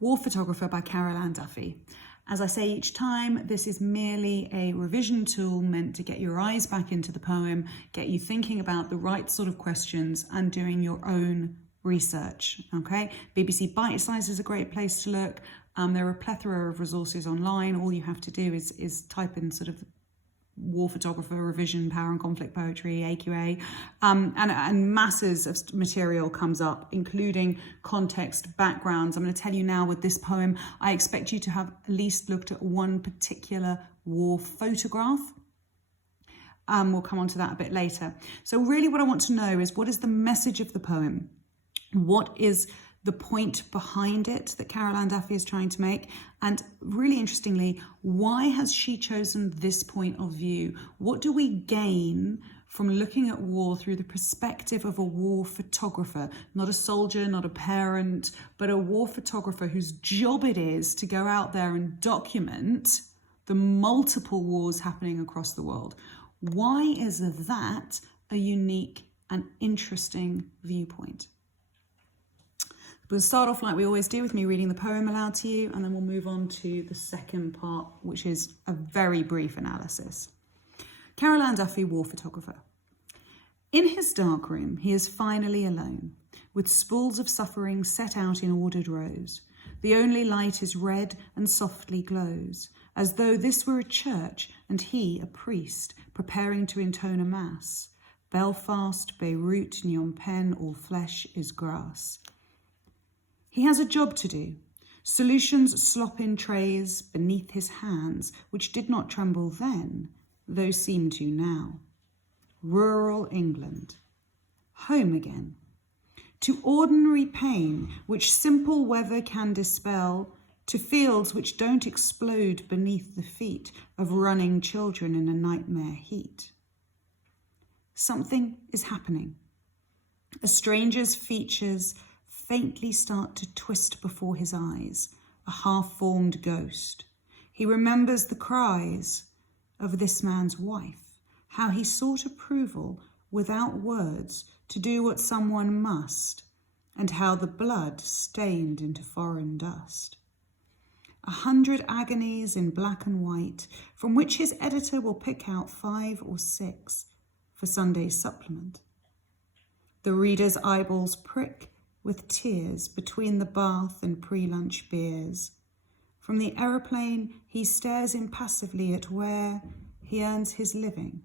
War Photographer by Carol Ann Duffy. As I say each time, this is merely a revision tool meant to get your eyes back into the poem, get you thinking about the right sort of questions and doing your own research, okay? BBC Bite Size is a great place to look. There are a plethora of resources online. All you have to do is type in sort of war photographer, revision, power and conflict poetry, AQA, and masses of material comes up, including context, backgrounds. I'm going to tell you now with this poem, I expect you to have at least looked at one particular war photograph. We'll come on to that a bit later. So really what I want to know is, what is the message of the poem? What is the point behind it that Carol Ann Duffy is trying to make? And really interestingly, why has she chosen this point of view? What do we gain from looking at war through the perspective of a war photographer? Not a soldier, not a parent, but a war photographer whose job it is to go out there and document the multiple wars happening across the world. Why is that a unique and interesting viewpoint? We'll start off like we always do with me reading the poem aloud to you, and then we'll move on to the second part, which is a very brief analysis. Carol Ann Duffy, war photographer. In his darkroom, he is finally alone, with spools of suffering set out in ordered rows. The only light is red and softly glows, as though this were a church and he a priest, preparing to intone a mass. Belfast, Beirut, Phnom Penh, all flesh is grass. He has a job to do. Solutions slop in trays beneath his hands, which did not tremble then, though seem to now. Rural England. Home again. To ordinary pain, which simple weather can dispel, to fields which don't explode beneath the feet of running children in a nightmare heat. Something is happening. A stranger's features faintly start to twist before his eyes, a half-formed ghost. He remembers the cries of this man's wife, how he sought approval without words to do what someone must, and how the blood stained into foreign dust. 100 agonies in black and white, from which his editor will pick out 5 or 6 for Sunday's supplement. The reader's eyeballs prick with tears between the bath and pre-lunch beers. From the aeroplane, he stares impassively at where he earns his living,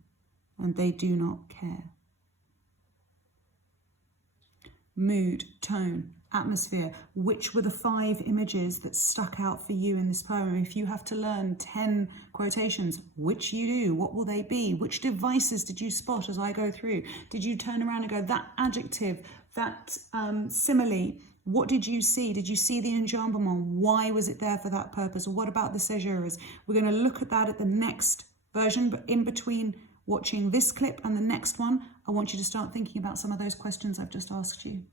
and they do not care. Mood, tone, atmosphere. Which were the 5 images that stuck out for you in this poem? If you have to learn 10 quotations, which you do, what will they be? Which devices did you spot as I go through? Did you turn around and go, that adjective, that simile, what did you see? Did you see the enjambment? Why was it there for that purpose? Or what about the caesures? We're going to look at that at the next version, but in between watching this clip and the next one, I want you to start thinking about some of those questions I've just asked you.